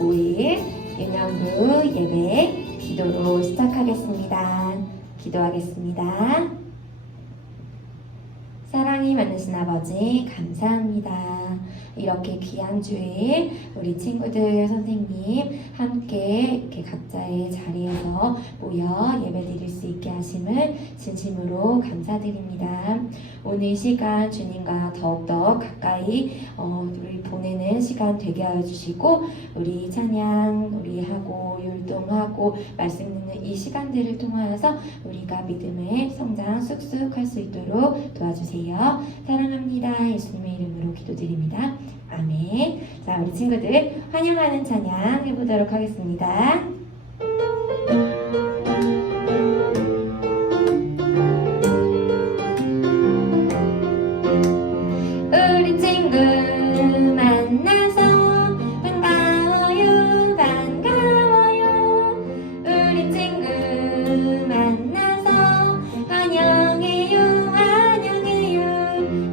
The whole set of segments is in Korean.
25일 유년부 예배 기도로 시작하겠습니다. 기도하겠습니다. 사랑이 많으신 아버지 감사합니다. 이렇게 귀한 주일 우리 친구들, 선생님 함께 이렇게 각자의 자리에서 모여 예배드릴 수 있게 하심을 진심으로 감사드립니다. 오늘 시간 주님과 더욱더 가까이 우리 보내는 시간 되게 하여 주시고 우리 찬양, 우리 하고 율동하고 말씀 듣는 이 시간들을 통하여서 우리가 믿음의 성장 쑥쑥 할 수 있도록 도와주세요. 사랑합니다. 예수님의 이름으로 기도드립니다. 아멘. 자, 우리 친구들 환영하는 찬양 해보도록 하겠습니다. 우리 친구 만나서 반가워요, 반가워요. 우리 친구 만나서 환영해요, 환영해요.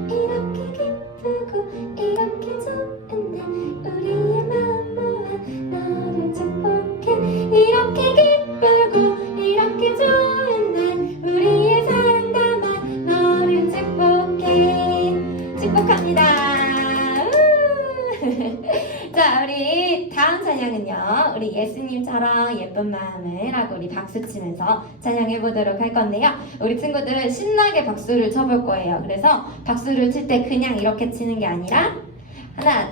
이렇게 기쁘고 이렇게 좋은 날 우리의 마음 모아 너를 축복해. 이렇게 기쁘고 이렇게 좋은 날 우리의 사랑 담아 너를 축복해. 축복합니다. 자, 우리 다음 찬양은요, 우리 예수님처럼 예쁜 마음을 하고 우리 박수 치면서 찬양해 보도록 할 건데요. 우리 친구들 신나게 박수를 쳐볼 거예요. 그래서 박수를 칠 때 그냥 이렇게 치는 게 아니라 하나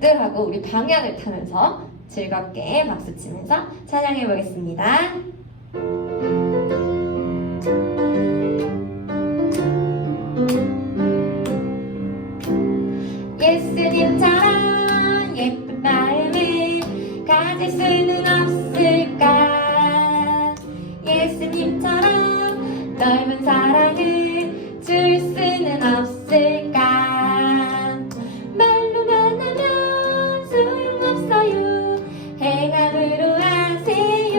둘 하고 우리 방향을 타면서 즐겁게 박수 치면서 찬양해 보겠습니다. 예수님처럼 예쁜 마음을 가질 수는 없을까? 예수님처럼 넓은 사랑을 줄 수는 없을까? 말로만 하면 소용없어요. 행함으로 하세요.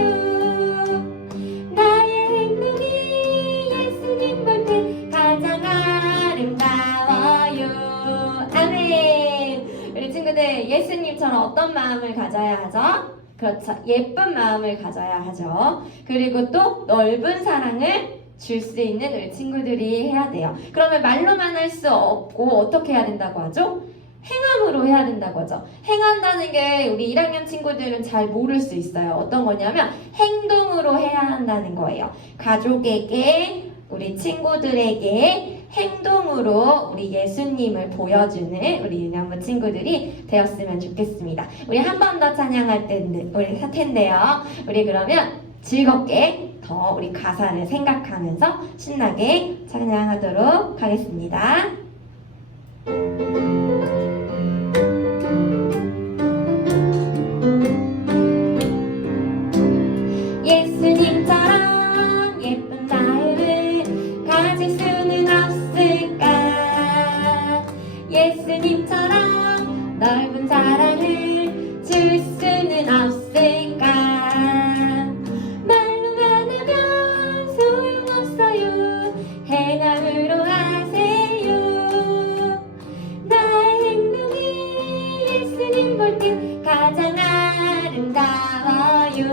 나의 행동이 예수님 볼 때 가장 아름다워요. 아멘. 우리 친구들 예수님처럼 어떤 마음을 가져야 하죠? 그렇죠. 예쁜 마음을 가져야 하죠. 그리고 또 넓은 사랑을 줄 수 있는 우리 친구들이 해야 돼요. 그러면 말로만 할 수 없고 어떻게 해야 된다고 하죠? 행함으로 해야 된다고 하죠. 행한다는 게 우리 1학년 친구들은 잘 모를 수 있어요. 어떤 거냐면 행동으로 해야 한다는 거예요. 가족에게, 우리 친구들에게 행동으로 우리 예수님을 보여주는 우리 유년부 친구들이 되었으면 좋겠습니다. 우리 한 번 더 찬양할 텐데요. 우리 그러면 즐겁게 더 우리 가사를 생각하면서 신나게 찬양하도록 하겠습니다. 예수님처럼 예쁜 마음을 가질 수는 없을까? 예수님처럼 넓은 사랑을 줄 수는 없을까? 말로만 하면 소용없어요. 행함으로 하세요. 나의 행동이 예수님 볼 때 가장 아름다워요.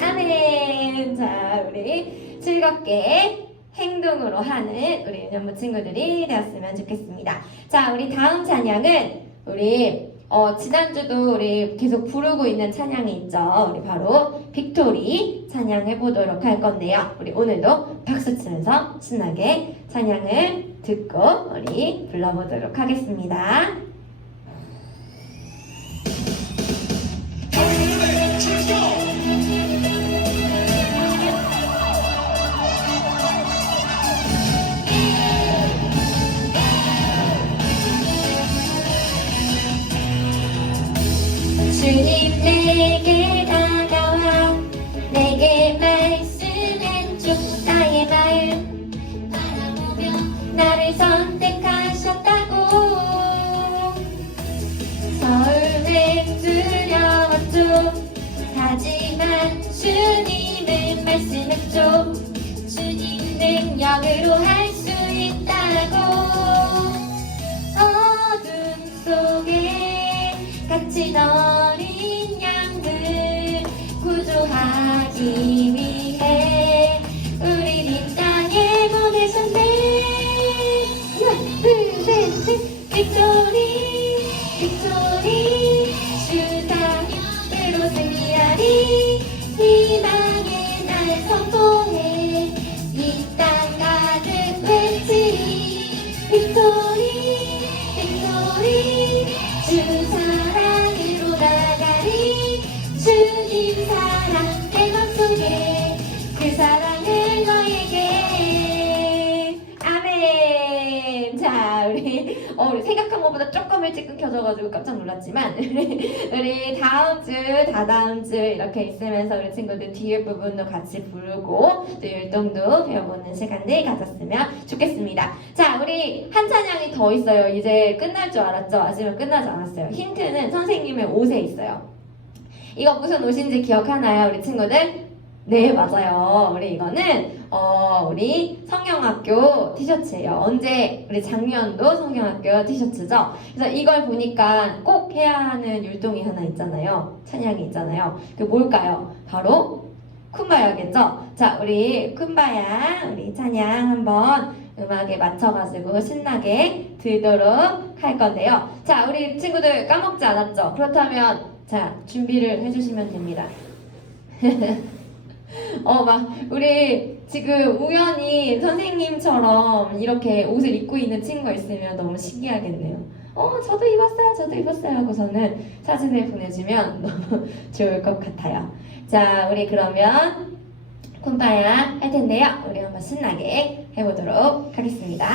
아멘. 자, 우리 즐겁게 행동으로 하는 우리 유년부 친구들이 되었으면 좋겠습니다. 자, 우리 다음 찬양은 우리 지난주도 우리 계속 부르고 있는 찬양이 있죠. 우리 바로 빅토리 찬양해 보도록 할 건데요. 우리 오늘도 박수 치면서 신나게 찬양을 듣고 우리 불러보도록 하겠습니다. 주님 내게 다가와 내게 말씀해줘. 나의 마음 바라보며 나를 선택하셨다고. 처음엔 두려웠죠. 하지만 주님은 말씀했죠. 주님 능력으로 할 수 있다고. 어둠 속에 같이 너를 하기 위해 우리 이 땅에 보내셨네. 하나 둘셋넷 빅토리 빅토리 주사으로 승리하리. 희망의 날 선포해 이 땅 가득 외치리. 빅토리 빅토리 주 사랑으로 나가리. 주님 사랑 내 맘속에 그 사랑을 너에게. 아멘. 자 우리 생각한 것보다 조금 일찍 끊겨져가지고 깜짝 놀랐지만 우리 다음 주 다다음 주 이렇게 있으면서 우리 친구들 뒤에 부분도 같이 부르고 또 율동도 배워보는 시간들 가졌으면 좋겠습니다. 자 우리 한 찬양이 더 있어요. 이제 끝날 줄 알았죠? 아직은 끝나지 않았어요. 힌트는 선생님의 옷에 있어요. 이거 무슨 옷인지 기억하나요 우리 친구들? 네 맞아요. 우리 이거는 우리 성경학교 티셔츠예요. 언제 우리 작년도 성경학교 티셔츠죠. 그래서 이걸 보니까 꼭 해야 하는 율동이 하나 있잖아요. 찬양이 있잖아요. 그 뭘까요? 바로 쿤바야겠죠. 자 우리 쿤바야 우리 찬양 한번 음악에 맞춰가지고 신나게 들도록 할 건데요. 자 우리 친구들 까먹지 않았죠? 그렇다면 자 준비를 해주시면 됩니다. 막 우리 지금 우연히 선생님처럼 이렇게 옷을 입고 있는 친구가 있으면 너무 신기하겠네요. 저도 입었어요 하고서는 사진을 보내주면 너무 좋을 것 같아요. 자 우리 그러면 쿤바야 할 텐데요. 우리 한번 신나게 해보도록 하겠습니다.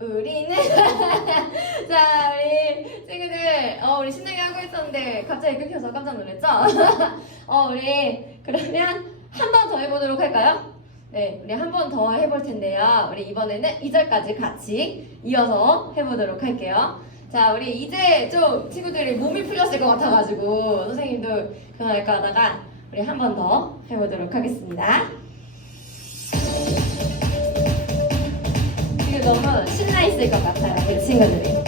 우리는 자 우리 친구들 우리 신나게 하고 있었는데 갑자기 끊겨서 깜짝 놀랐죠? 우리 그러면 한 번 더 해보도록 할까요? 네, 우리 한 번 더 해볼 텐데요. 우리 이번에는 2절까지 같이 이어서 해보도록 할게요. 자, 우리 이제 좀 친구들이 몸이 풀렸을 것 같아가지고 선생님도 그만할까 하다가 우리 한 번 더 해보도록 하겠습니다. 지금 너무 신나 있을 것 같아요, 우리 친구들이.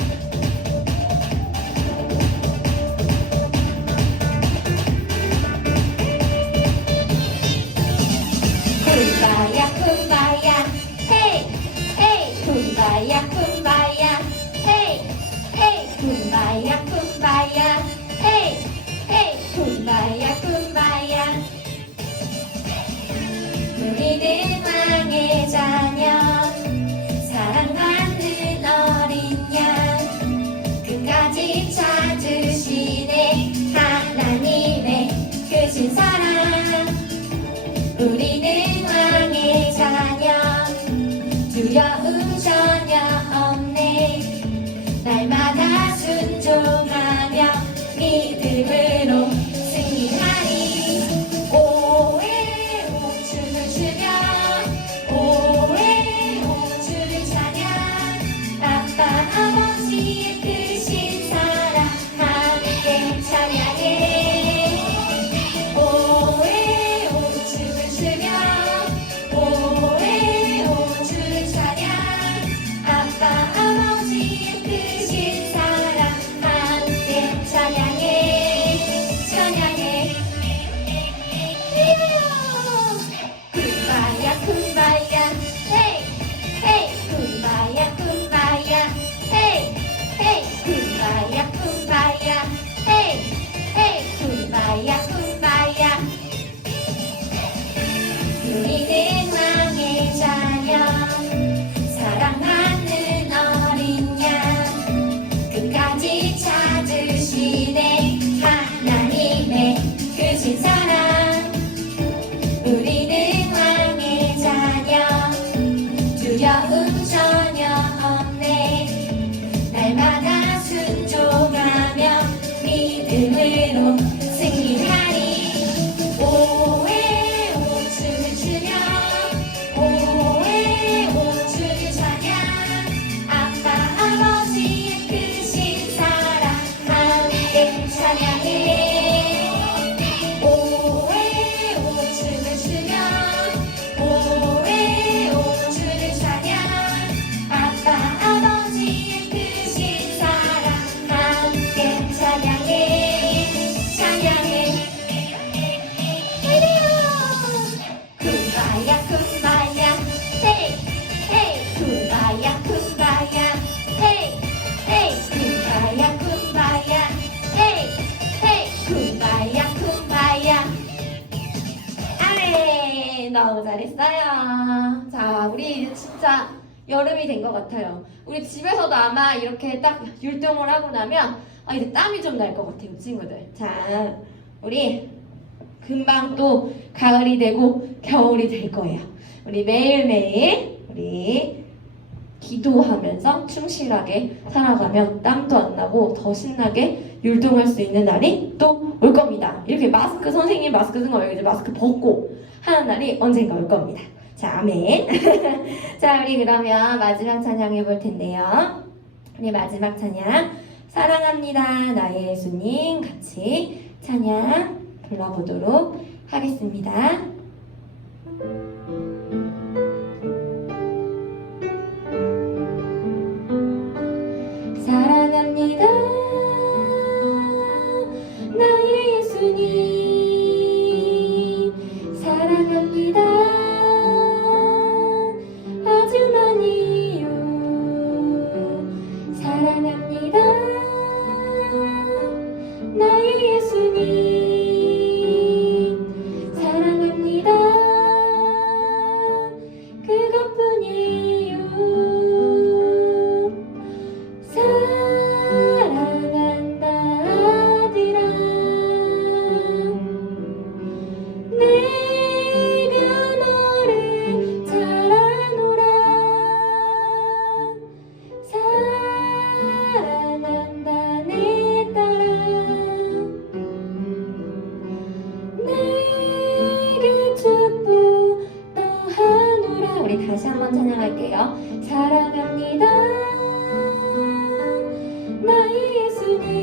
쿤바야 쿤바야 헤이 헤이 쿤바야 쿤바야 헤이 헤이 쿤바야 쿤바야 헤이 헤이 쿤바야 쿤바야 우리는 왕의 자녀 사랑받는 어린 양 끝까지 찾으시네 하나님의 크신 사랑 우리는 왕의 자녀 두려움 전혀 없네 날마다 순종하며 믿음으로 승리하리 오해오 춤을 추며 우리는 왕의 자녀 사랑받는 어린 양 끝까지 찾으시네 하나님의 크신 사랑 우리는 왕의 자녀 두려움 전혀 없네 날마다 순종하며 믿음으로 승리하리 오에 오 춤을 추며 오에 오 주를 찬양 아빠 아버지의 크신 사랑 함께 찬양해 오에 오 춤을 추며 오에 오 주를 찬양 아빠 아버지의 크신 사랑 함께 찬양해 찬양해 쿵바야 쿵바야 헤이 헤이 쿵바야 쿵바야 헤이 헤이 쿵바야 쿵바야 헤이 헤이 쿵바야 쿵바야 아멘 너무 잘했어요. 자 우리 이제 진짜 여름이 된 것 같아요. 우리 집에서도 아마 이렇게 딱 율동을 하고 나면 이제 땀이 좀 날 것 같아요 친구들. 자 우리 금방 또 가을이 되고 겨울이 될 거예요. 우리 매일매일 우리 기도하면서 충실하게 살아가면 땀도 안 나고 더 신나게 율동할 수 있는 날이 또 올 겁니다. 이렇게 마스크 선생님 마스크 쓴 거 말고 이제 마스크 벗고 하는 날이 언젠가 올 겁니다. 자 아멘. 자 우리 그러면 마지막 찬양 해볼 텐데요. 우리 마지막 찬양 사랑합니다 나의 예수님 같이 찬양 불러보도록 하겠습니다. 사랑합니다 나의 예수님 사랑합니다 아주 많이요 사랑합니다 나의 예수님 사랑합니다 그것뿐이에요 사랑한다 아들아 내가 너를 잘 아노라 사랑한다 내 딸아 내게 축복 더하노라 우리 다시 한번 찬양할게요. 사랑합니다 나의 예수님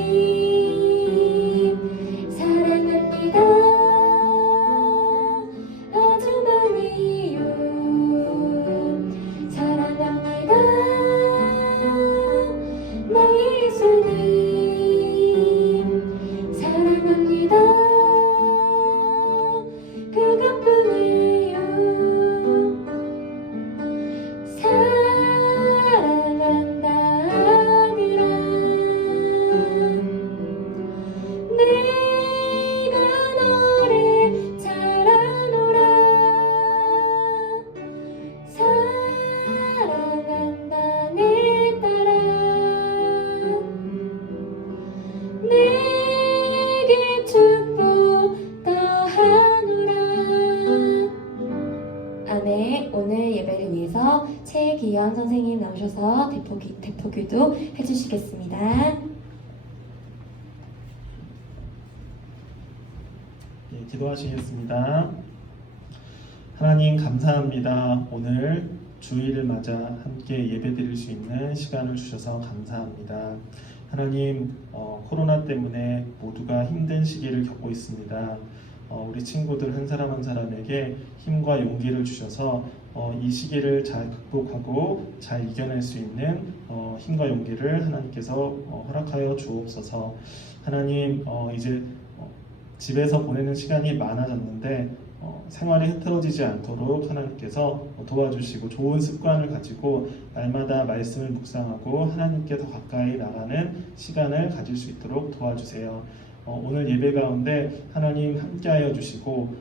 사랑합니다 아주 많이요 사랑합니다 나의 예수님 사랑합니다 그것뿐이에요 사랑한다 아들아 내가 너를 잘 아노라 사랑한다 내 딸아 내게 축복 더하노라 아멘. 오늘 예배를 위해서 최기현 선생님 나오셔서 대포기도 해주시겠습니다. 네, 기도하시겠습니다. 하나님 감사합니다. 오늘 주일을 맞아 함께 예배드릴 수 있는 시간을 주셔서 감사합니다. 하나님 코로나 때문에 모두가 힘든 시기를 겪고 있습니다. 우리 친구들 한 사람 한 사람에게 힘과 용기를 주셔서 이 시기를 잘 극복하고 잘 이겨낼 수 있는 힘과 용기를 하나님께서 허락하여 주옵소서. 하나님 이제 집에서 보내는 시간이 많아졌는데 생활이 흐트러지지 않도록 하나님께서 도와주시고 좋은 습관을 가지고 날마다 말씀을 묵상하고 하나님께 더 가까이 나가는 시간을 가질 수 있도록 도와주세요. 오늘 예배 가운데 하나님 함께하여 주시고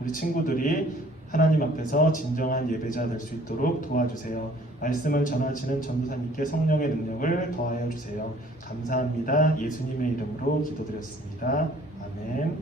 우리 친구들이 하나님 앞에서 진정한 예배자 될 수 있도록 도와주세요. 말씀을 전하시는 전도사님께 성령의 능력을 더하여 주세요. 감사합니다. 예수님의 이름으로 기도드렸습니다. 아멘.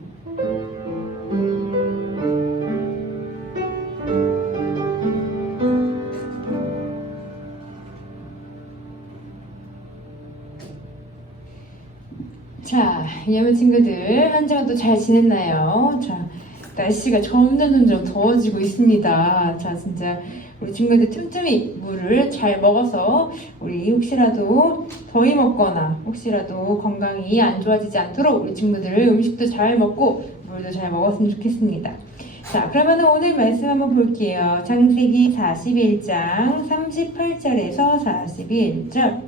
자, 예문 친구들 한 주간 또 잘 지냈나요? 자, 날씨가 점점 더워지고 있습니다. 자, 진짜 우리 친구들 틈틈이 물을 잘 먹어서 우리 혹시라도 더위 먹거나 혹시라도 건강이 안 좋아지지 않도록 우리 친구들 음식도 잘 먹고 물도 잘 먹었으면 좋겠습니다. 자, 그러면 오늘 말씀 한번 볼게요. 창세기 41장 38절에서 41절.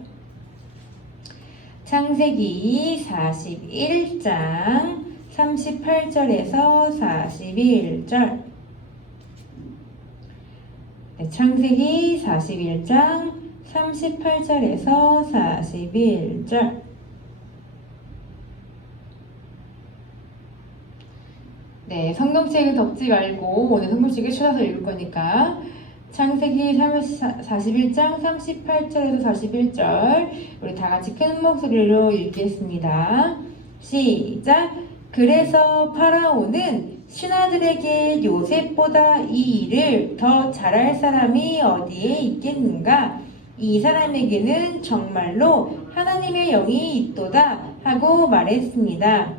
창세기 41장 38절에서 41절. 네, 창세기 41장 38절에서 41절. 네, 성경책을 덮지 말고 오늘 성경책을 찾아서 읽을 거니까 창세기 41장 38절에서 41절 우리 다 같이 큰 목소리로 읽겠습니다. 시작! 그래서 파라오는 신하들에게 요셉보다 이 일을 더 잘할 사람이 어디에 있겠는가? 이 사람에게는 정말로 하나님의 영이 있도다 하고 말했습니다.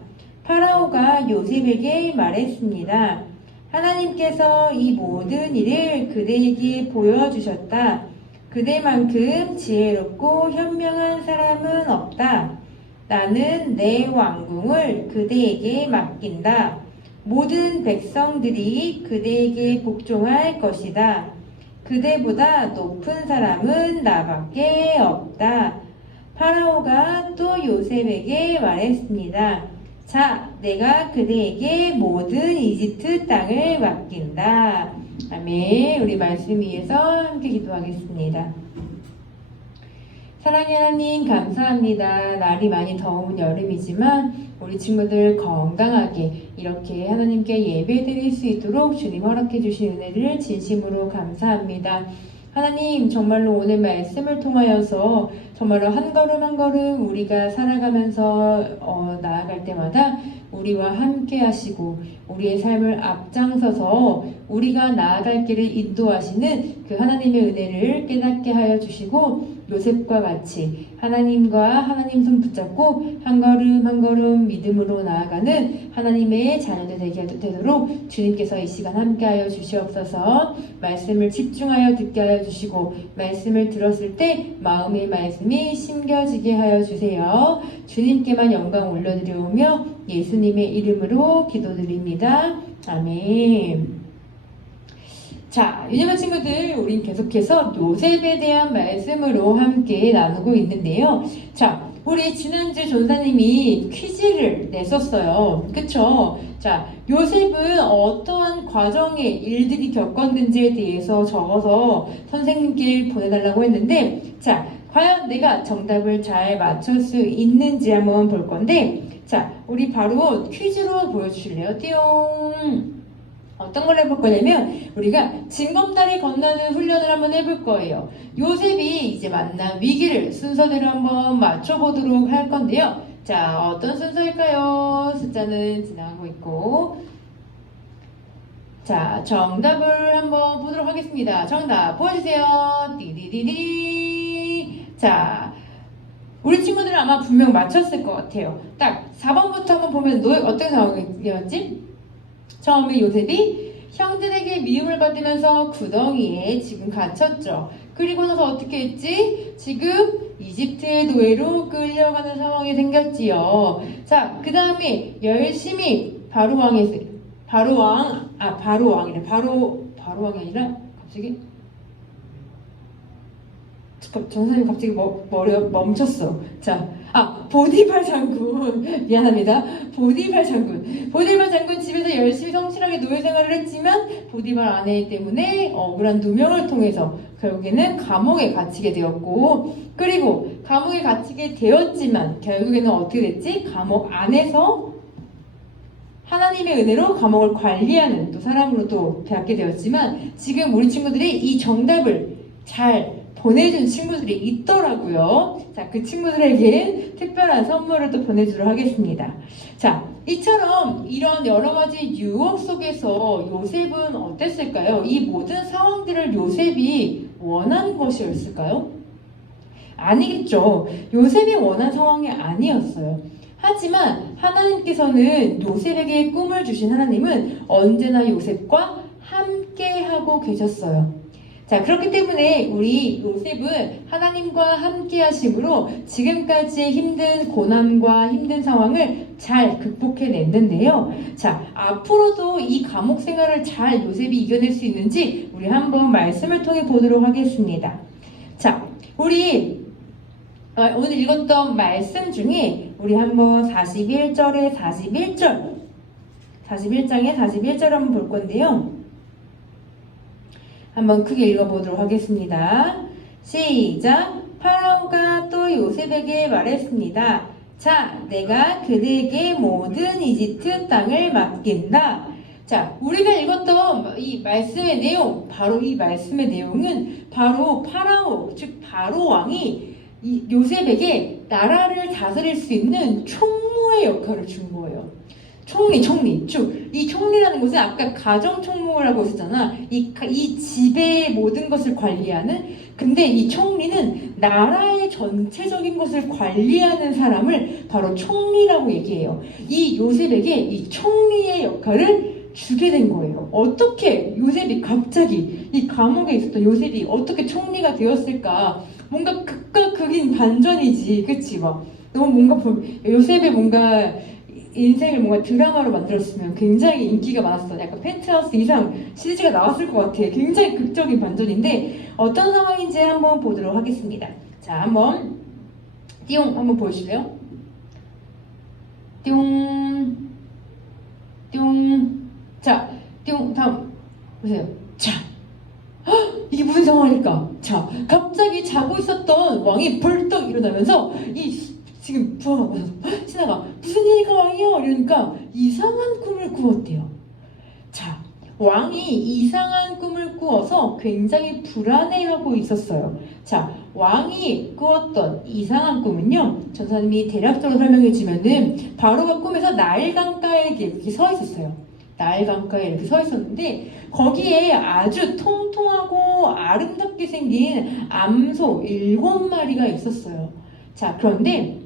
파라오가 요셉에게 말했습니다. 하나님께서 이 모든 일을 그대에게 보여주셨다. 그대만큼 지혜롭고 현명한 사람은 없다. 나는 내 왕궁을 그대에게 맡긴다. 모든 백성들이 그대에게 복종할 것이다. 그대보다 높은 사람은 나밖에 없다. 파라오가 또 요셉에게 말했습니다. 자, 내가 그대에게 모든 이집트 땅을 맡긴다. 아멘. 우리 말씀 위에서 함께 기도하겠습니다. 사랑의 하나님 감사합니다. 날이 많이 더운 여름이지만 우리 친구들 건강하게 이렇게 하나님께 예배 드릴 수 있도록 주님 허락해 주신 은혜를 진심으로 감사합니다. 하나님 정말로 오늘 말씀을 통하여서 정말로 한 걸음 한 걸음 우리가 살아가면서 나아갈 때마다 우리와 함께 하시고 우리의 삶을 앞장서서 우리가 나아갈 길을 인도하시는 그 하나님의 은혜를 깨닫게 하여 주시고 요셉과 같이 하나님과 하나님 손 붙잡고 한 걸음 한 걸음 믿음으로 나아가는 하나님의 자녀들 되게 되도록 주님께서 이 시간 함께 하여 주시옵소서. 말씀을 집중하여 듣게 하여 주시고 말씀을 들었을 때 마음의 말씀이 심겨지게 하여 주세요. 주님께만 영광 올려드리오며 예수님의 이름으로 기도드립니다. 아멘. 자, 유념한 친구들, 우린 계속해서 요셉에 대한 말씀으로 함께 나누고 있는데요. 자, 우리 지난주 전사님이 퀴즈를 냈었어요. 그쵸? 자, 요셉은 어떠한 과정의 일들이 겪었는지에 대해서 적어서 선생님께 보내달라고 했는데, 자, 과연 내가 정답을 잘 맞출 수 있는지 한번 볼 건데, 자, 우리 바로 퀴즈로 보여주실래요? 띠용! 어떤 걸 해볼 거냐면 우리가 징검다리 건너는 훈련을 한번 해볼 거예요. 요셉이 이제 만난 위기를 순서대로 한번 맞춰보도록 할 건데요. 자, 어떤 순서일까요? 숫자는 지나가고 있고 자, 정답을 한번 보도록 하겠습니다. 정답 보여주세요. 띠디디디. 자, 우리 친구들은 아마 분명 맞췄을 것 같아요. 딱 4번부터 한번 보면 어떤 상황이었지? 처음에 요셉이 형들에게 미움을 받으면서 구덩이에 지금 gat혔죠. 그리고 나서 어떻게 했지? 지금 이집트의 노예로 끌려가는 상황이 생겼지요. 자, 그 다음에 열심히 바로왕이 아니라 갑자기 전사님 갑자기 머리가 멈췄어. 자, 보디발 장군. 미안합니다. 보디발 장군 집에서 열심히 성실하게 노예 생활을 했지만 보디발 아내 때문에 억울한 누명을 통해서 결국에는 감옥에 갇히게 되었고 그리고 감옥에 갇히게 되었지만 결국에는 어떻게 됐지? 감옥 안에서 하나님의 은혜로 감옥을 관리하는 또 사람으로 또 배웠게 되었지만 지금 우리 친구들이 이 정답을 잘 보내준 친구들이 있더라고요. 자, 그 친구들에게 특별한 선물을 또 보내주도록 하겠습니다. 자, 이처럼 이런 여러 가지 유혹 속에서 요셉은 어땠을까요? 이 모든 상황들을 요셉이 원한 것이었을까요? 아니겠죠. 요셉이 원한 상황이 아니었어요. 하지만 하나님께서는 요셉에게 꿈을 주신 하나님은 언제나 요셉과 함께하고 계셨어요. 자, 그렇기 때문에 우리 요셉은 하나님과 함께 하심으로 지금까지의 힘든 고난과 힘든 상황을 잘 극복해냈는데요. 자, 앞으로도 이 감옥 생활을 잘 요셉이 이겨낼 수 있는지 우리 한번 말씀을 통해 보도록 하겠습니다. 자, 우리 오늘 읽었던 말씀 중에 우리 한번 41장에 41절 한번 볼 건데요. 한번 크게 읽어보도록 하겠습니다. 시작! 파라오가 또 요셉에게 말했습니다. 자, 내가 그대에게 모든 이집트 땅을 맡긴다. 자, 우리가 읽었던 이 말씀의 내용, 바로 이 말씀의 내용은 바로 파라오, 즉 바로 왕이 이 요셉에게 나라를 다스릴 수 있는 총무의 역할을 준 거예요. 총리. 즉, 이 총리라는 것은 아까 가정총무라고 했었잖아. 이 집의 모든 것을 관리하는. 근데 이 총리는 나라의 전체적인 것을 관리하는 사람을 바로 총리라고 얘기해요. 이 요셉에게 이 총리의 역할을 주게 된 거예요. 어떻게 요셉이 갑자기 이 감옥에 있었던 요셉이 어떻게 총리가 되었을까? 뭔가 극과 극인 반전이지, 그치? 막 너무 뭔가 요셉의 뭔가 인생을 뭔가 드라마로 만들었으면 굉장히 인기가 많았어. 약간 펜트하우스 이상 시리즈가 나왔을 것 같아. 굉장히 극적인 반전인데 어떤 상황인지 한번 보도록 하겠습니다. 자, 한번 띠용 한번 보여주실래요? 띠용. 자, 띠용 다음 보세요. 자, 이게 무슨 상황일까? 자, 갑자기 자고 있었던 왕이 벌떡 일어나면서 지금 부하가 신하가 무슨 일이가 왕이요? 이러니까 이상한 꿈을 꾸었대요. 자, 왕이 이상한 꿈을 꾸어서 굉장히 불안해하고 있었어요. 자, 왕이 꾸었던 이상한 꿈은요, 전사님이 대략적으로 설명해 주면은 바로가 꿈에서 나일 강가에 이렇게 서 있었어요. 나일 강가에 이렇게 서 있었는데 거기에 아주 통통하고 아름답게 생긴 암소 7마리가 있었어요. 자, 그런데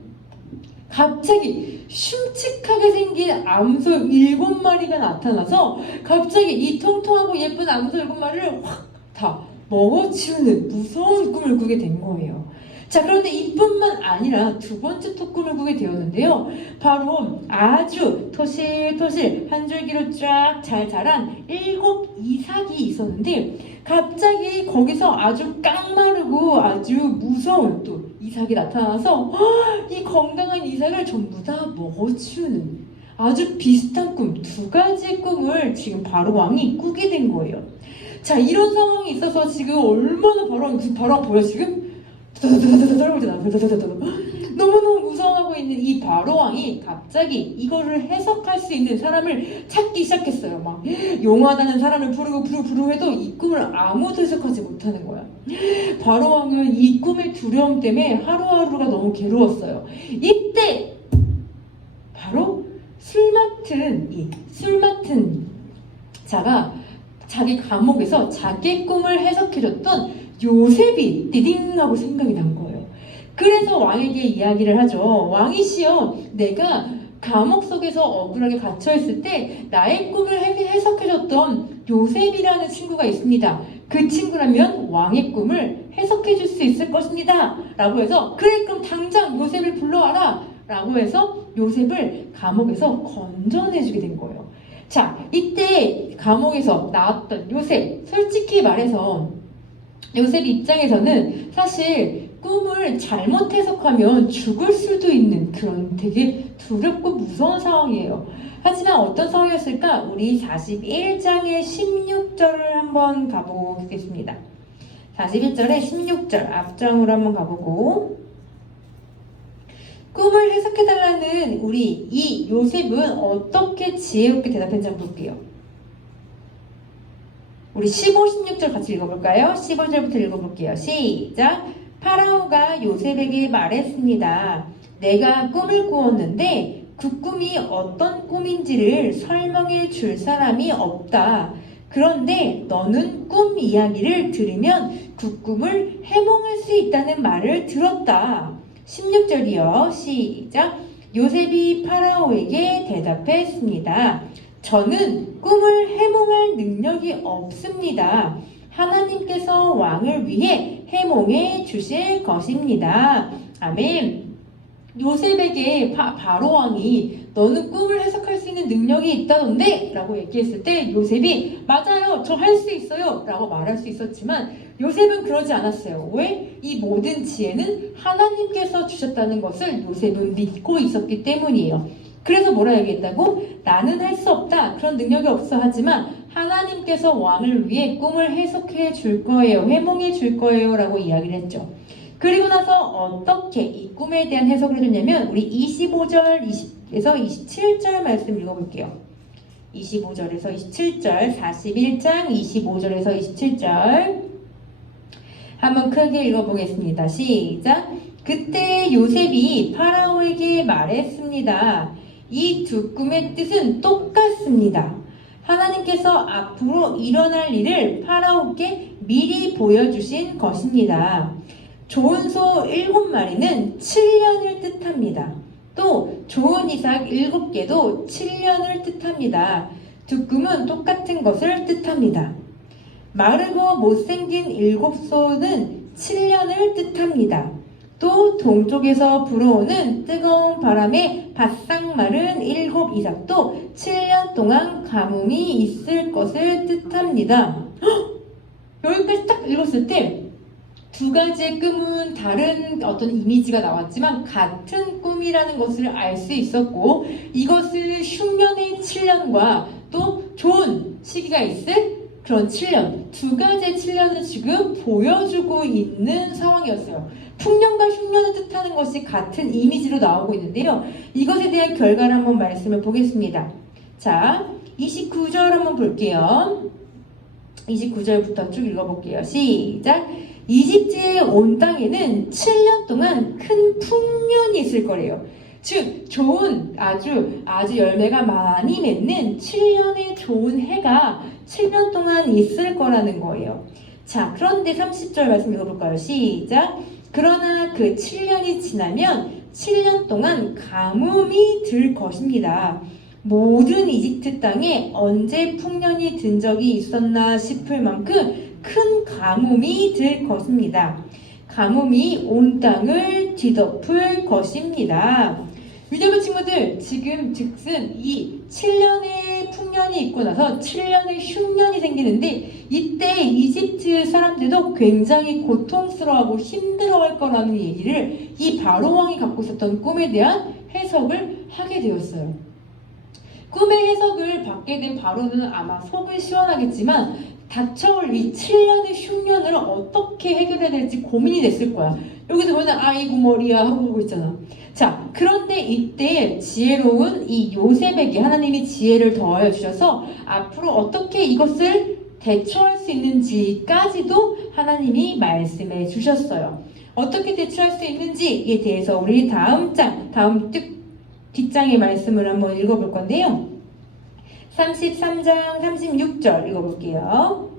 갑자기 흉측하게 생긴 암소 7마리가 나타나서 갑자기 이 통통하고 예쁜 암소 7마리를 확 다 먹어치우는 무서운 꿈을 꾸게 된 거예요. 자, 그런데 이뿐만 아니라 두 번째 또 꿈을 꾸게 되었는데요. 바로 아주 토실토실 한 줄기로 쫙 잘 자란 7 이삭이 있었는데 갑자기 거기서 아주 깡마르고 아주 무서운 또 이삭이 나타나서 이 건강한 이삭을 전부 다 먹어치우는 아주 비슷한 꿈, 2가지의 꿈을 지금 바로 왕이 꾸게 된 거예요. 자, 이런 상황이 있어서 지금 얼마나 바로 보여 지금? 너무너무 무서워하고 있는 이 바로 왕이 갑자기 이거를 해석할 수 있는 사람을 찾기 시작했어요. 막 용하다는 사람을 부르고 해도 이 꿈을 아무도 해석하지 못하는 거야. 바로 왕은 이 꿈의 두려움 때문에 하루하루가 너무 괴로웠어요. 이때 바로 술 맡은 자가 자기 감옥에서 자기 꿈을 해석해줬던 요셉이 띠딩 하고 생각이 난 거예요. 그래서 왕에게 이야기를 하죠. 왕이시여, 내가 감옥 속에서 억울하게 갇혀있을 때 나의 꿈을 해석해줬던 요셉이라는 친구가 있습니다. 그 친구라면 왕의 꿈을 해석해줄 수 있을 것입니다. 라고 해서 그래, 그럼 당장 요셉을 불러와라. 라고 해서 요셉을 감옥에서 건져내주게 된 거예요. 자, 이때 감옥에서 나왔던 요셉, 솔직히 말해서 요셉 입장에서는 사실 꿈을 잘못 해석하면 죽을 수도 있는 그런 되게 두렵고 무서운 상황이에요. 하지만 어떤 상황이었을까? 우리 41장의 16절을 한번 가보겠습니다. 41절의 16절 앞장으로 한번 가보고 꿈을 해석해달라는 우리 이 요셉은 어떻게 지혜롭게 대답했는지 한번 볼게요. 우리 15, 16절 같이 읽어볼까요? 15절부터 읽어볼게요. 시작! 파라오가 요셉에게 말했습니다. 내가 꿈을 꾸었는데 그 꿈이 어떤 꿈인지를 설명해 줄 사람이 없다. 그런데 너는 꿈 이야기를 들으면 그 꿈을 해몽할 수 있다는 말을 들었다. 16절이요. 시작! 요셉이 파라오에게 대답했습니다. 저는 꿈을 해몽할 능력이 없습니다. 하나님께서 왕을 위해 해몽해 주실 것입니다. 아멘. 요셉에게 바로 왕이 너는 꿈을 해석할 수 있는 능력이 있다던데? 라고 얘기했을 때 요셉이 맞아요, 저 할 수 있어요 라고 말할 수 있었지만 요셉은 그러지 않았어요. 왜? 이 모든 지혜는 하나님께서 주셨다는 것을 요셉은 믿고 있었기 때문이에요. 그래서 뭐라 얘기했다고? 나는 할 수 없다, 그런 능력이 없어 하지만 하나님께서 왕을 위해 꿈을 해석해 줄 거예요, 해몽해 줄 거예요 라고 이야기를 했죠. 그리고 나서 어떻게 이 꿈에 대한 해석을 해줬냐면 우리 25절에서 27절 말씀 읽어볼게요. 25절에서 27절, 41장 25절에서 27절 한번 크게 읽어보겠습니다. 시작! 그때 요셉이 파라오에게 말했습니다. 이 두 꿈의 뜻은 똑같습니다. 하나님께서 앞으로 일어날 일을 파라오께 미리 보여주신 것입니다. 좋은 소 7마리는 7년을 뜻합니다. 또 좋은 이삭 7개도 7년을 뜻합니다. 두 꿈은 똑같은 것을 뜻합니다. 마르고 못생긴 7소는 7년을 뜻합니다. 또 동쪽에서 불어오는 뜨거운 바람에 바싹 마른 7 이삭도 7년 동안 가뭄이 있을 것을 뜻합니다. 여기까지 딱 읽었을 때 두 가지의 꿈은 다른 어떤 이미지가 나왔지만 같은 꿈이라는 것을 알 수 있었고 이것을 흉년의 7년과 또 좋은 시기가 있을 그런 7년, 두 가지의 7년을 지금 보여주고 있는 상황이었어요. 풍년과 흉년을 뜻하는 것이 같은 이미지로 나오고 있는데요. 이것에 대한 결과를 한번 말씀을 보겠습니다. 자, 29절 한번 볼게요. 29절부터 쭉 읽어볼게요. 시작! 이집트에 온 땅에는 7년 동안 큰 풍년이 있을 거래요. 즉 좋은 아주 열매가 많이 맺는 7년의 좋은 해가 7년 동안 있을 거라는 거예요. 자, 그런데 30절 말씀 읽어볼까요? 시작! 그러나 그 7년이 지나면 7년 동안 가뭄이 들 것입니다. 모든 이집트 땅에 언제 풍년이 든 적이 있었나 싶을 만큼 큰 가뭄이 들 것입니다. 가뭄이 온 땅을 뒤덮을 것입니다. 유대부 친구들, 지금 즉슨 이 7년의 풍년이 있고 나서 7년의 흉년이 생기는데 이때 이집트 사람들도 굉장히 고통스러워하고 힘들어할 거라는 얘기를 이 바로 왕이 갖고 있었던 꿈에 대한 해석을 하게 되었어요. 꿈의 해석을 받게 된 바로는 아마 속은 시원하겠지만 닥쳐올 이 7년의 흉년을 어떻게 해결해야 될지 고민이 됐을 거야. 여기서 보면 아이고 머리야 하고 보고 있잖아. 자, 그런데 이때 지혜로운 이 요셉에게 하나님이 지혜를 더하여 주셔서 앞으로 어떻게 이것을 대처할 수 있는지까지도 하나님이 말씀해 주셨어요. 어떻게 대처할 수 있는지에 대해서 우리 다음 뒷장의 말씀을 한번 읽어볼 건데요. 33장 36절 읽어볼게요.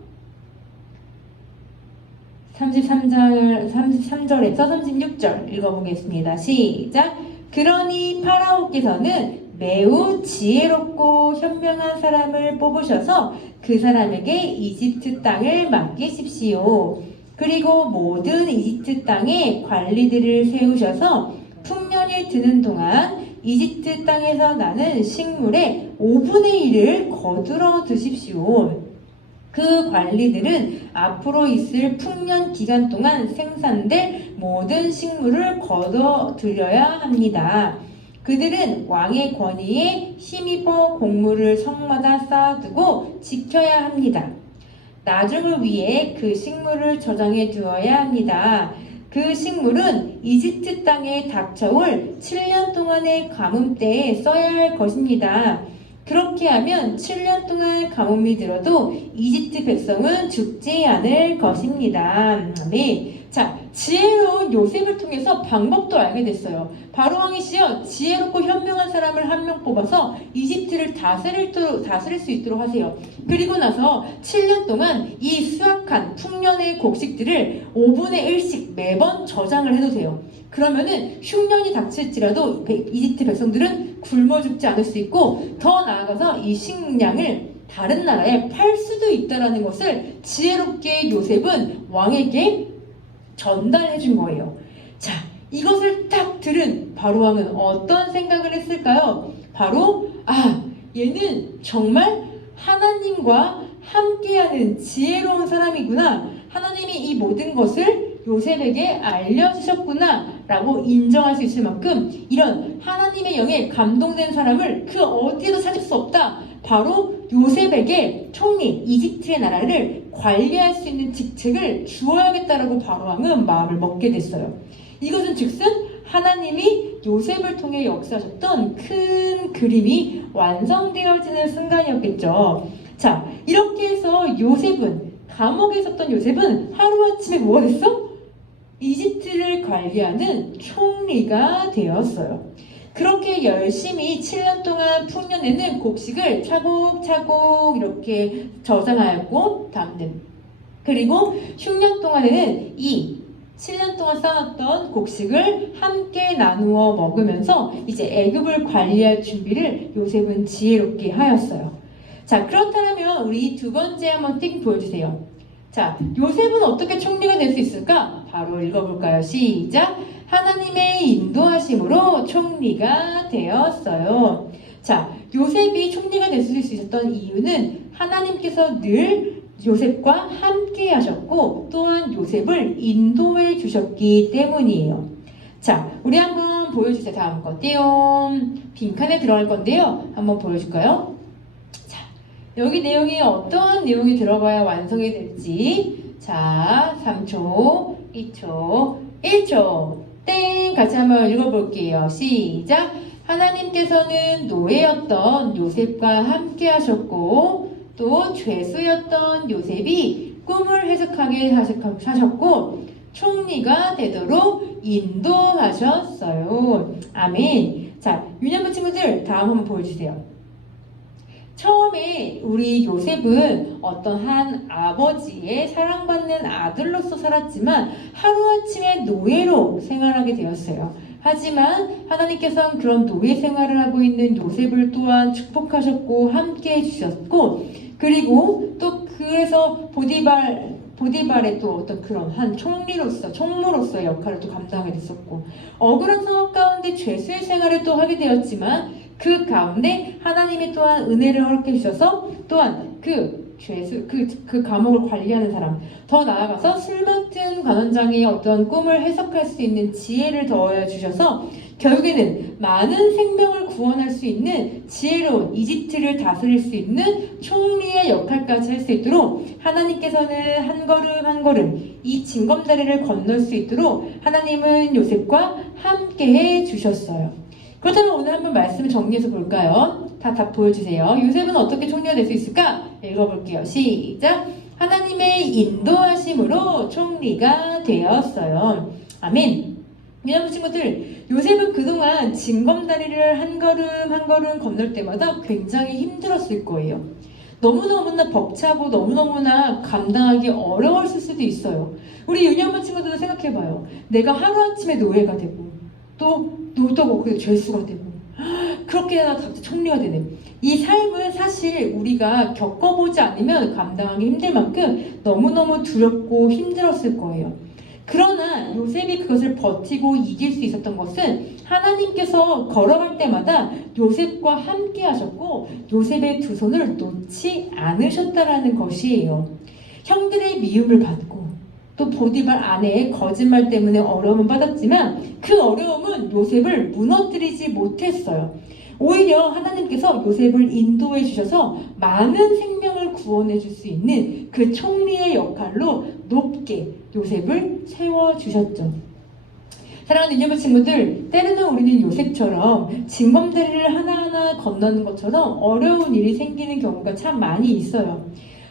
33절에서 36절 읽어보겠습니다. 시작! 그러니 파라오께서는 매우 지혜롭고 현명한 사람을 뽑으셔서 그 사람에게 이집트 땅을 맡기십시오. 그리고 모든 이집트 땅에 관리들을 세우셔서 풍년이 드는 동안 이집트 땅에서 나는 식물의 5분의 1을 거두러 드십시오. 그 관리들은 앞으로 있을 풍년 기간 동안 생산될 모든 식물을 거둬들여야 합니다. 그들은 왕의 권위에 힘입어 곡물을 성마다 쌓아두고 지켜야 합니다. 나중을 위해 그 식물을 저장해 두어야 합니다. 그 식물은 이집트 땅에 닥쳐올 7년 동안의 가뭄 때에 써야 할 것입니다. 그렇게 하면 7년 동안 가뭄이 들어도 이집트 백성은 죽지 않을 것입니다. 아멘. 자, 지혜로운 요셉을 통해서 방법도 알게 됐어요. 바로 왕이시여 지혜롭고 현명한 사람을 한 명 뽑아서 이집트를 다스릴 수 있도록 하세요. 그리고 나서 7년 동안 이 수확한 풍년의 곡식들을 5분의 1씩 매번 저장을 해두세요. 그러면은 흉년이 닥칠지라도 이집트 백성들은 굶어 죽지 않을 수 있고, 더 나아가서 이 식량을 다른 나라에 팔 수도 있다는 것을 지혜롭게 요셉은 왕에게 전달해 준 거예요. 자, 이것을 딱 들은 바로왕은 어떤 생각을 했을까요? 바로 얘는 정말 하나님과 함께하는 지혜로운 사람이구나. 하나님이 이 모든 것을 요셉에게 알려주셨구나 라고 인정할 수 있을 만큼 이런 하나님의 영에 감동된 사람을 그 어디에도 찾을 수 없다. 바로 요셉에게 총리 이집트의 나라를 관리할 수 있는 직책을 주어야겠다라고 바로왕은 마음을 먹게 됐어요. 이것은 즉슨 하나님이 요셉을 통해 역사하셨던 큰 그림이 완성되어지는 순간이었겠죠. 자, 이렇게 해서 감옥에 있었던 요셉은 하루아침에 뭐가 됐어? 이집트를 관리하는 총리가 되었어요. 그렇게 열심히 7년 동안 풍년에는 곡식을 차곡차곡 이렇게 저장하였고, 그리고 흉년 동안에는 이 7년 동안 쌓았던 곡식을 함께 나누어 먹으면서 이제 애굽을 관리할 준비를 요셉은 지혜롭게 하였어요. 자, 그렇다면 우리 두 번째 한번 띵 보여주세요. 자, 요셉은 어떻게 총리가 될 수 있을까? 바로 읽어볼까요? 시작! 하나님의 인도하심으로 총리가 되었어요. 자, 요셉이 총리가 될 수 있었던 이유는 하나님께서 늘 요셉과 함께 하셨고 또한 요셉을 인도해 주셨기 때문이에요. 자, 우리 한번 보여주세요. 다음 거 띠용. 빈칸에 들어갈 건데요. 한번 보여줄까요? 자, 여기 내용이 어떤 내용이 들어가야 완성이 될지. 자, 3초, 2초, 1초. 땡! 같이 한번 읽어볼게요. 시작! 하나님께서는 노예였던 요셉과 함께 하셨고 또 죄수였던 요셉이 꿈을 해석하게 하셨고 총리가 되도록 인도하셨어요. 아멘. 자, 유년부 친구들 다음 한번 보여주세요. 처음에 우리 요셉은 어떤 한 아버지의 사랑받는 아들로서 살았지만 하루아침에 노예로 생활하게 되었어요. 하지만 하나님께서는 그런 노예 생활을 하고 있는 요셉을 또한 축복하셨고 함께 해주셨고, 그리고 또 그에서 보디발의 또 어떤 그런 한 총무로서의 역할을 또 감당하게 됐었고, 억울한 상황 가운데 죄수의 생활을 또 하게 되었지만 그 가운데 하나님이 또한 은혜를 허락해 주셔서 또한 그 감옥을 관리하는 사람, 더 나아가서 술 맡은 관원장의 어떤 꿈을 해석할 수 있는 지혜를 더해 주셔서 결국에는 많은 생명을 구원할 수 있는 지혜로운 이집트를 다스릴 수 있는 총리의 역할까지 할 수 있도록 하나님께서는 한 걸음 한 걸음 이 징검다리를 건널 수 있도록 하나님은 요셉과 함께해 주셨어요. 그렇다면 오늘 한번 말씀을 정리해서 볼까요? 다 보여주세요. 요셉은 어떻게 총리가 될 수 있을까? 읽어볼게요. 시작! 하나님의 인도하심으로 총리가 되었어요. 아멘. 여러분 친구들, 요셉은 그동안 징검다리를 한 걸음 한 걸음 건널 때마다 굉장히 힘들었을 거예요. 너무너무나 벅차고 너무너무나 감당하기 어려웠을 수도 있어요. 우리 유년부 친구들도 생각해봐요. 내가 하루아침에 노예가 되고 또 거기에 죄수가 되고 그렇게 하다 갑자기 총리가 되네. 이 삶은 사실 우리가 겪어보지 않으면 감당하기 힘들 만큼 너무너무 두렵고 힘들었을 거예요. 그러나 요셉이 그것을 버티고 이길 수 있었던 것은 하나님께서 걸어갈 때마다 요셉과 함께 하셨고 요셉의 두 손을 놓지 않으셨다라는 것이에요. 형들의 미움을 받고 또 보디발 아내의 거짓말 때문에 어려움을 받았지만 그 어려움은 요셉을 무너뜨리지 못했어요. 오히려 하나님께서 요셉을 인도해 주셔서 많은 생명을 구원해 줄 수 있는 그 총리의 역할로 높게 요셉을 세워 주셨죠. 사랑하는 유년부 친구들, 때로는 우리는 요셉처럼 징검다리를 하나하나 건너는 것처럼 어려운 일이 생기는 경우가 참 많이 있어요.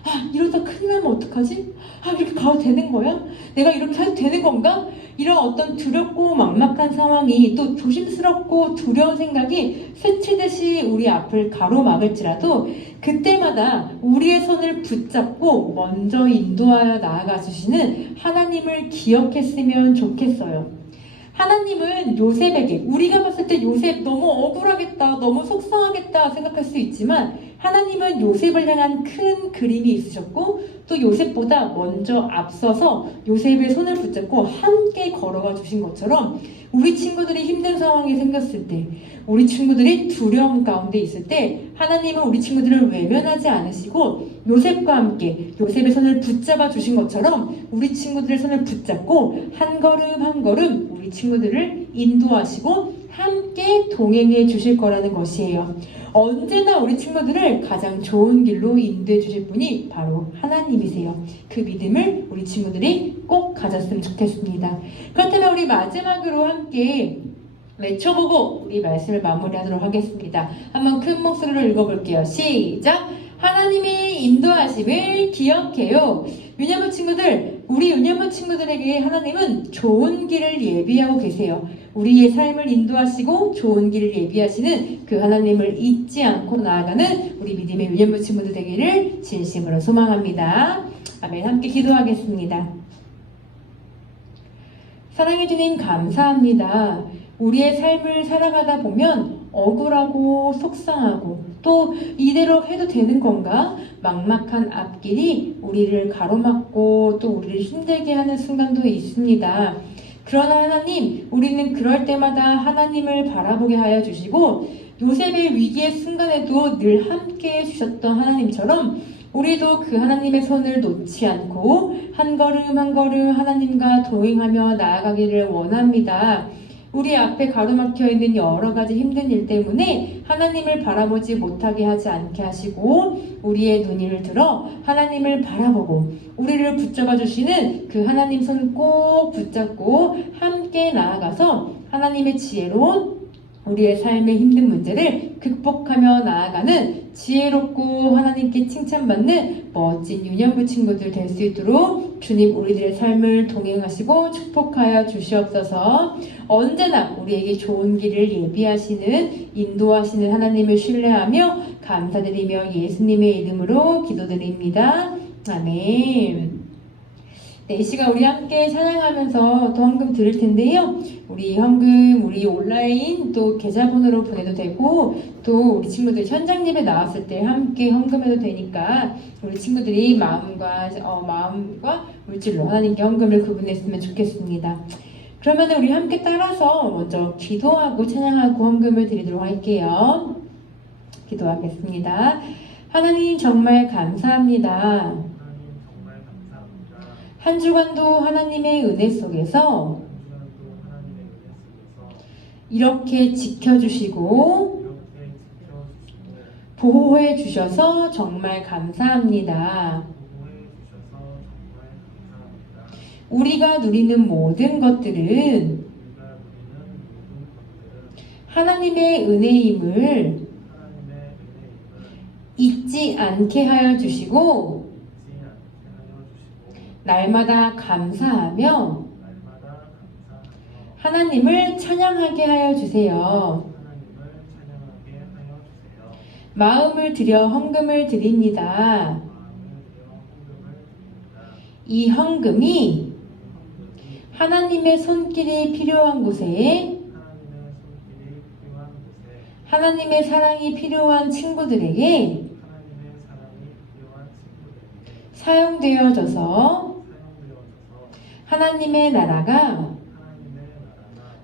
아, 이러다 큰일 나면 어떡하지? 아, 이렇게 가도 되는 거야? 내가 이렇게 해도 되는 건가? 이런 어떤 두렵고 막막한 상황이, 또 조심스럽고 두려운 생각이 스치듯이 우리 앞을 가로막을지라도 그때마다 우리의 손을 붙잡고 먼저 인도하여 나아가 주시는 하나님을 기억했으면 좋겠어요. 하나님은 요셉에게, 우리가 봤을 때 요셉 너무 억울하겠다, 너무 속상하겠다 생각할 수 있지만 하나님은 요셉을 향한 큰 그림이 있으셨고 또 요셉보다 먼저 앞서서 요셉의 손을 붙잡고 함께 걸어가 주신 것처럼 우리 친구들이 힘든 상황이 생겼을 때, 우리 친구들이 두려움 가운데 있을 때 하나님은 우리 친구들을 외면하지 않으시고 요셉과 함께 요셉의 손을 붙잡아 주신 것처럼 우리 친구들의 손을 붙잡고 한 걸음 한 걸음 우리 친구들을 인도하시고 함께 동행해 주실 거라는 것이에요. 언제나 우리 친구들을 가장 좋은 길로 인도해 주실 분이 바로 하나님이세요. 그 믿음을 우리 친구들이 꼭 가졌으면 좋겠습니다. 그렇다면 우리 마지막으로 함께 외쳐보고 우리 말씀을 마무리하도록 하겠습니다. 한번 큰 목소리로 읽어볼게요. 시작! 하나님의 인도하심을 기억해요. 유년부 친구들, 우리 유년부 친구들에게 하나님은 좋은 길을 예비하고 계세요. 우리의 삶을 인도하시고 좋은 길을 예비하시는 그 하나님을 잊지 않고 나아가는 우리 믿음의 유년부 친구들 되기를 진심으로 소망합니다. 아멘. 함께 기도하겠습니다. 사랑해 주님 감사합니다. 우리의 삶을 살아가다 보면 억울하고 속상하고 또 이대로 해도 되는 건가? 막막한 앞길이 우리를 가로막고 또 우리를 힘들게 하는 순간도 있습니다. 그러나 하나님, 우리는 그럴 때마다 하나님을 바라보게 하여 주시고 요셉의 위기의 순간에도 늘 함께 해주셨던 하나님처럼 우리도 그 하나님의 손을 놓지 않고 한 걸음 한 걸음 하나님과 동행하며 나아가기를 원합니다. 우리 앞에 가로막혀 있는 여러 가지 힘든 일 때문에 하나님을 바라보지 못하게 하지 않게 하시고 우리의 눈을 들어 하나님을 바라보고 우리를 붙잡아 주시는 그 하나님 손 꼭 붙잡고 함께 나아가서 하나님의 지혜로운 우리의 삶의 힘든 문제를 극복하며 나아가는 지혜롭고 하나님께 칭찬받는 멋진 유년부 친구들 될 수 있도록 주님 우리들의 삶을 동행하시고 축복하여 주시옵소서. 언제나 우리에게 좋은 길을 예비하시는 인도하시는 하나님을 신뢰하며 감사드리며 예수님의 이름으로 기도드립니다. 아멘. 네, 이 시간 우리 함께 찬양하면서 또 헌금 드릴 텐데요. 우리 헌금 우리 온라인 또 계좌번호로 보내도 되고 또 우리 친구들 현장 예배 나왔을 때 함께 헌금해도 되니까 우리 친구들이 마음과 물질로 하나님께 헌금을 구분했으면 좋겠습니다. 그러면 우리 함께 따라서 먼저 기도하고 찬양하고 헌금을 드리도록 할게요. 기도하겠습니다. 하나님 정말 감사합니다. 한 주간도 하나님의 은혜 속에서 이렇게 지켜주시고 보호해 주셔서 정말 감사합니다. 우리가 누리는 모든 것들은 하나님의 은혜임을 잊지 않게 하여 주시고 날마다 감사하며 하나님을 찬양하게 하여 주세요. 마음을 들여 헌금을 드립니다. 이 헌금이 하나님의 손길이 필요한 곳에 하나님의 사랑이 필요한 친구들에게 사용되어져서 하나님의 나라가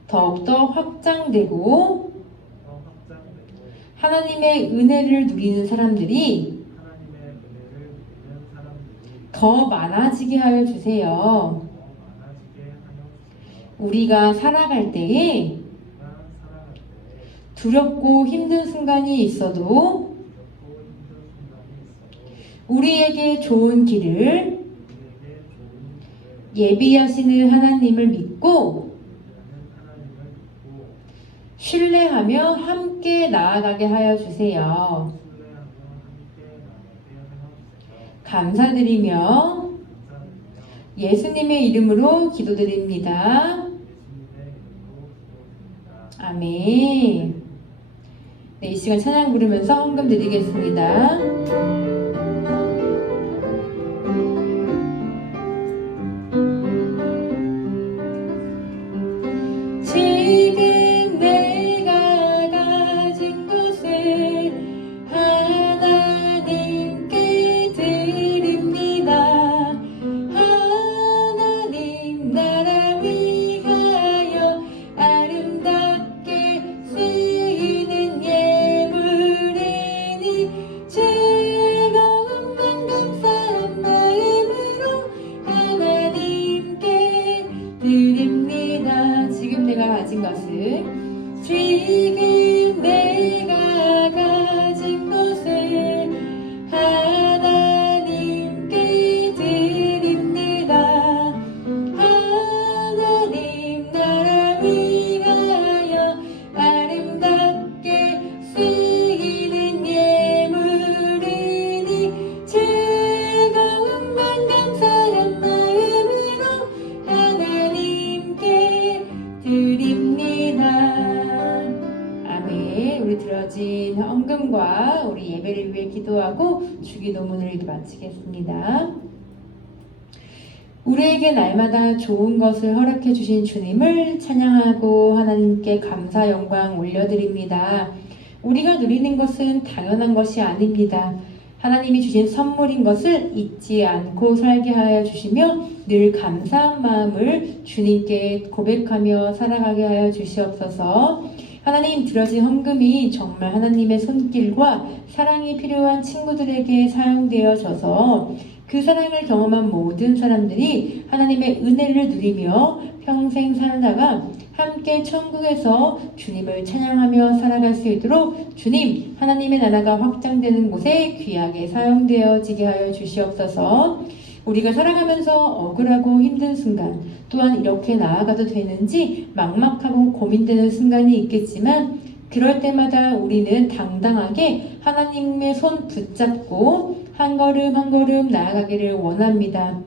더욱더 확장되고 하나님의 은혜를 누리는 사람들이 더 많아지게 하여 주세요. 우리가 살아갈 때에 두렵고 힘든 순간이 있어도 우리에게 좋은 길을 예비하시는 하나님을 믿고 신뢰하며 함께 나아가게 하여 주세요. 감사드리며 예수님의 이름으로 기도드립니다. 아멘. 네, 이 시간 찬양 부르면서 헌금 드리겠습니다. 지금 내가 가진 것을 하나님께 드립니다. 하나님 나라 위하여 아름답게 쓰이는 예물이니 즐거운 감사한 마음으로 하나님께 드립니다. 지금 내가 가진 것을 지금 내가 가진 것을 하나님께 드립니다. 하나님 나라 위하여 아름답게 쓰이는 예물이니 즐거운 감사한 마음으로 하나님께 드립니다. 아멘. 우리 들어진 헌금과 우리 예배를 위해 기도하고 주기도문을 마치겠습니다. 우리에게 날마다 좋은 것을 허락해 주신 주님을 찬양하고 하나님께 감사 영광 올려드립니다. 우리가 누리는 것은 당연한 것이 아닙니다. 하나님이 주신 선물인 것을 잊지 않고 살게 하여 주시며 늘 감사한 마음을 주님께 고백하며 살아가게 하여 주시옵소서. 하나님, 들어진 헌금이 정말 하나님의 손길과 사랑이 필요한 친구들에게 사용되어져서 그 사랑을 경험한 모든 사람들이 하나님의 은혜를 누리며 평생 살다가 함께 천국에서 주님을 찬양하며 살아갈 수 있도록 주님, 하나님의 나라가 확장되는 곳에 귀하게 사용되어지게 하여 주시옵소서. 우리가 살아가면서 억울하고 힘든 순간, 또한 이렇게 나아가도 되는지 막막하고 고민되는 순간이 있겠지만 그럴 때마다 우리는 당당하게 하나님의 손 붙잡고 한 걸음 한 걸음 나아가기를 원합니다.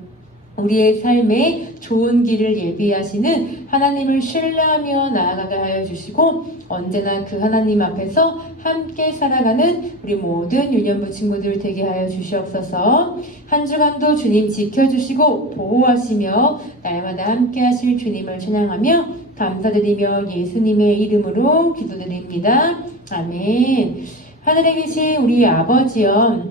우리의 삶에 좋은 길을 예비하시는 하나님을 신뢰하며 나아가게 하여 주시고 언제나 그 하나님 앞에서 함께 살아가는 우리 모든 유년부 친구들 되게 하여 주시옵소서. 한 주간도 주님 지켜주시고 보호하시며 날마다 함께 하실 주님을 찬양하며 감사드리며 예수님의 이름으로 기도드립니다. 아멘. 하늘에 계신 우리 아버지여,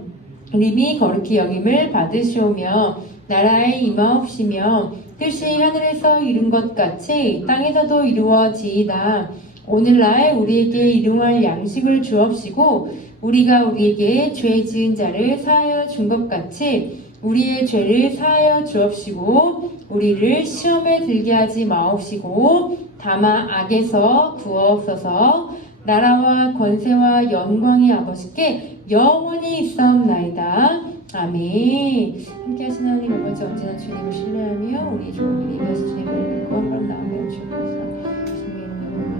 이름이 거룩히 여김을 받으시오며 나라에 임하옵시며 뜻이 하늘에서 이룬 것 같이 땅에서도 이루어지이다. 오늘날 우리에게 일용할 양식을 주옵시고 우리가 우리에게 죄 지은 자를 사하여 준 것 같이 우리의 죄를 사하여 주옵시고 우리를 시험에 들게 하지 마옵시고 다만 악에서 구하옵소서. 나라와 권세와 영광의 아버지께 영원히 있사옵나이다. 아멘. 함께 하신 하나님 아버지, 언제나 주님을 신뢰하며 우리 좋은 일 예배하신 주님을 믿고 한 걸음 나아가며 주옵소서. 주님의 이름으로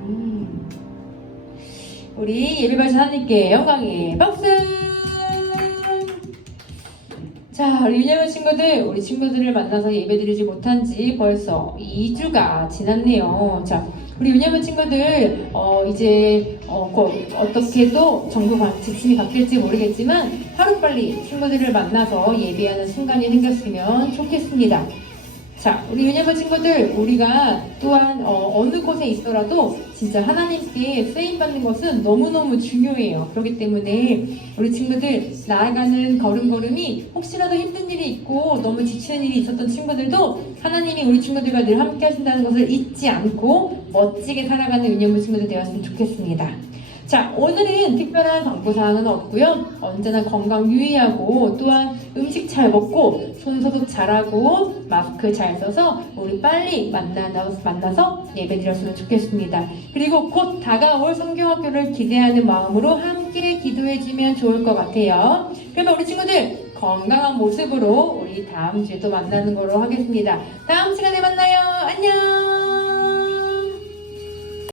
아멘. 우리 예배하신 하나님께 영광의 박수. 자, 우리 유년부 친구들, 우리 친구들을 만나서 예배드리지 못한 지 벌써 2주가 지났네요. 자, 우리 유년부 친구들 이제 어떻게 또 정부 지침이 바뀔지 모르겠지만 하루빨리 친구들을 만나서 예배하는 순간이 생겼으면 좋겠습니다. 자, 우리 유년부 친구들, 우리가 또한 어느 곳에 있더라도 진짜 하나님께 쓰임받는 것은 너무너무 중요해요. 그렇기 때문에 우리 친구들 나아가는 걸음걸음이 혹시라도 힘든 일이 있고 너무 지치는 일이 있었던 친구들도 하나님이 우리 친구들과 늘 함께 하신다는 것을 잊지 않고 멋지게 살아가는 유년부 친구들 되었으면 좋겠습니다. 자, 오늘은 특별한 광고사항은 없고요. 언제나 건강 유의하고 또한 음식 잘 먹고 손소독 잘하고 마스크 잘 써서 우리 빨리 만나서 예배드렸으면 좋겠습니다. 그리고 곧 다가올 성경학교를 기대하는 마음으로 함께 기도해주면 좋을 것 같아요. 그러면 우리 친구들 건강한 모습으로 우리 다음 주에 또 만나는 걸로 하겠습니다. 다음 시간에 만나요. 안녕.